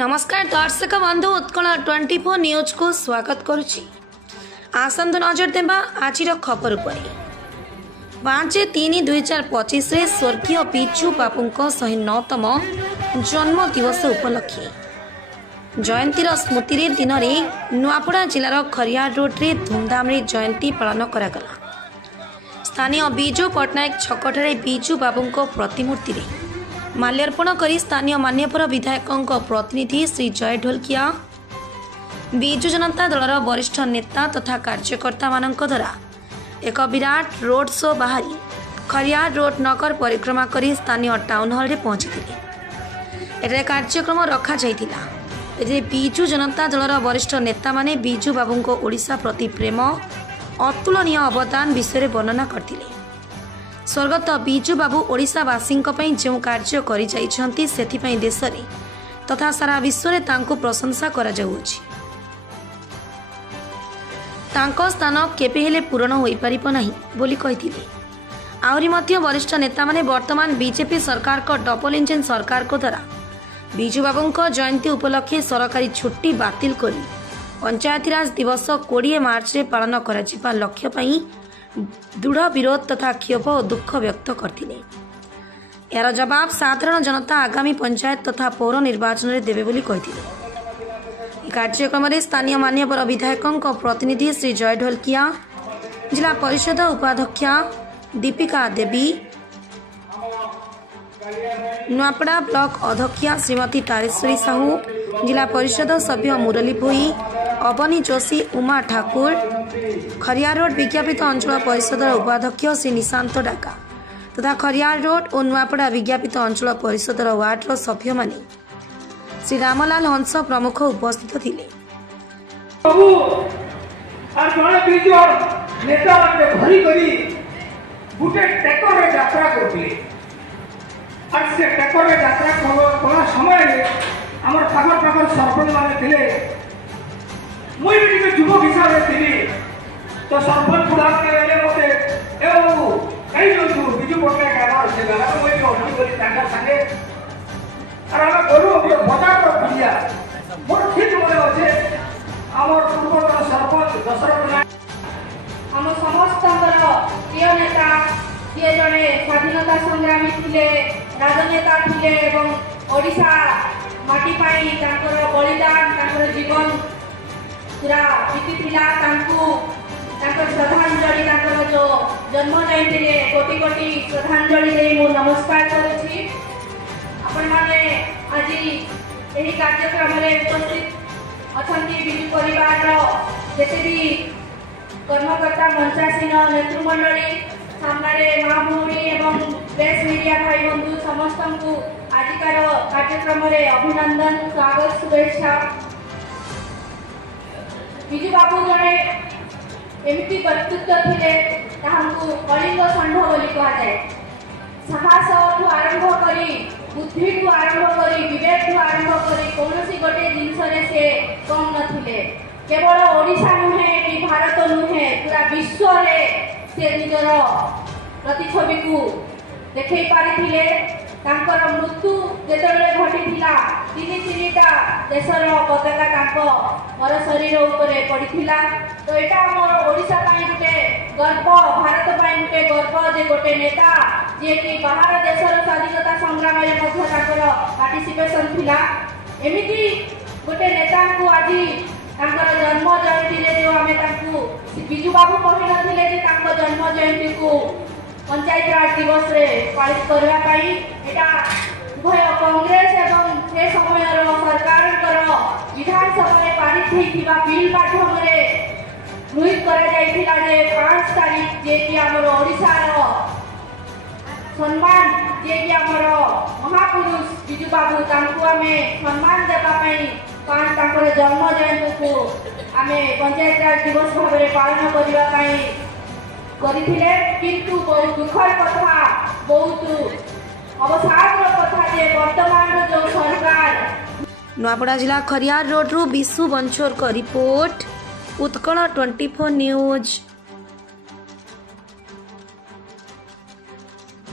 नमस्कार दर्शक बंधु उत्कल 24 न्यूज को स्वागत करुच्ची। आसंतु नजर देवा आज खबर पर 5/3/2025 स्वर्गीय बिजू बाबू 109तम जन्म दिवस उपलक्षे जयंतीर स्मृति दिन में नुआपड़ा जिलार खरियार रोड्रे धूमधाम जयंती पालन करागला। स्थानीय बिजू पट्टनायक छकठारे बिजू बाबू प्रतिमूर्ति माल्यार्पण करी स्थानीय मान्यवर विधायकों प्रतिनिधि श्री जय ढोलकिया बिजू जनता दलर वरिष्ठ नेता तथा कार्यकर्ता मानक द्वारा एक विराट रोड शो बाहरी खरियार रोड नगर परिक्रमा करी स्थानीय टाउन हॉल में पहुंची कार्यक्रम रखा जाइथिला। बिजू जनता दलर वरिष्ठ नेता माने बिजू बाबू को ओडिशा प्रति प्रेम अतुलनीय अवदान विषय वर्णना करथिले। स्वर्गत बिजू बाबू ओडिशावासी जो कार्य करि जाइछन्ति सेथिपई देश रे तथा सारा विश्व रे तांको प्रशंसा करा जाउछि। तांको स्थान केबे हेले पूरण होई परिबो नाही बोली कहिथिले। आउरी मध्य वरिष्ठ नेता माने वर्तमान बीजेपी सरकार को डबल इंजन सरकार को द्वारा बिजू बाबू जयंती उपलक्षे सरकारी छुट्टी बातिल करी पंचायतीराज दिवस 20 मार्च रे पालन करा लक्ष्य पई दृढ़ विरोध तथा क्षोभ और दुख व्यक्त करथिले। यार जवाब साधारण जनता आगामी पंचायत तथा पौर निर्वाचन में देवे बोली कहिथिले। कार्यक्रम में स्थानीय मान्यवर विधायकों प्रतिनिधि श्री जय ढोलकिया, जिला परिषद उपाध्यक्षा दीपिका देवी, नुआपड़ा ब्लॉक अध्यक्षा श्रीमती तारेश्वरी साहू, जिला परिषद सभ्य मुरली भोई, अबनी जोशी, उमा ठाकुर, खरियार रोड विज्ञापित अंचल परिषद उपाध्यक्ष श्री निशांत डाका तथा खरियार रोड और नुआपड़ा विज्ञापित अंचल परिषद वार्डर सभ्य माने श्री रामलाल हंस प्रमुख उपस्थित थिले। मुई भी युवक हिसाब से थी तो सरपंच बुढ़ा के वेले मते ए बाबू कई जो तू बिजू पट्टनायक आमार से गला मुई भी ओटी बोली तांका संगे और हम गोरु बजार तो बिया मोर ठीक मने होचे आमर पूर्वतन सरपंच दशरथ नायक हम समस्त प्रिय नेता किए जड़े स्वाधीनता संग्रामी थिले, राजनेता थिले एवं ओडिशा माटी पाई तांकर बलिदान तांकर जीवन पूरा बीतीला श्रद्धांजलि जो जन्म जयंती में कोटि कोटि श्रद्धांजलि दे मु नमस्कार करुछि। आपण माने आज एही कार्यक्रम रे उपस्थित अछंती बिजू परिवार जेते भी कर्मकर्ता मंचासीन नेतृमंडली सामने माँ भौणी एवं प्रेस मीडिया भाई बंधु समस्त को आजिकार कार्यक्रम रे अभिनंदन स्वागत शुभेच्छा। बिजू बाबू जड़े एमती व्यक्तित्व थे कलिंग षंढ बोली कहुए। साहस आरंभ कर बुद्धि को आरंभ कर विवेक को आरंभ कर कौन गोटे जिनस से कम नथिले। केवल ओडिशा नुहे कि भारत नुहे पूरा विश्व रे से निजर प्रतिछवि को देखै पारिथिले। तांकर मृत्यु जेतबेले घटिथिला तीनिटा देशर पताका मोर शरीर उपरे पड़िथिला। तो एटा मोर ओडिशा पाई गुटे गर्व, भारत पाई गुटे गर्व जे गोटे नेता जे कि बाहर देशर स्वाधीनता संग्राम रे मध्य तांकर पार्टिसिपेशन थिला। एमिति गोटे नेता को आज तांकर जन्म जयंती रे जो आमे तांकु बिजू बाबू कहि नथिले जे तांकर जन्म जयंती को पंचायत राज दिवस रे पालित करबा पाई एटा उभय कांग्रेस एवं से समय सरकार विधानसभा रे पारित होइथिबा बिल माध्यम रे गृहीत करा जाइथिला जे 5 तारीख जे कि हमर ओडिसा रो सम्मान जे कि हमर महापुरुष बिजू बाबू तांको हमें सम्मान देबा पई कान तांकर जन्म जयंती को हमें पंचायत राज दिवस भाव रे पालन करबा पई करिथिले। किंतु बहुत दुखर कथा, बहुत अवसाद कथा जे वर्तमान जो सरकार। नुआपड़ा जिला खरियार रोड रु विशु बंछोर को रिपोर्ट उत्कल 24 न्यूज।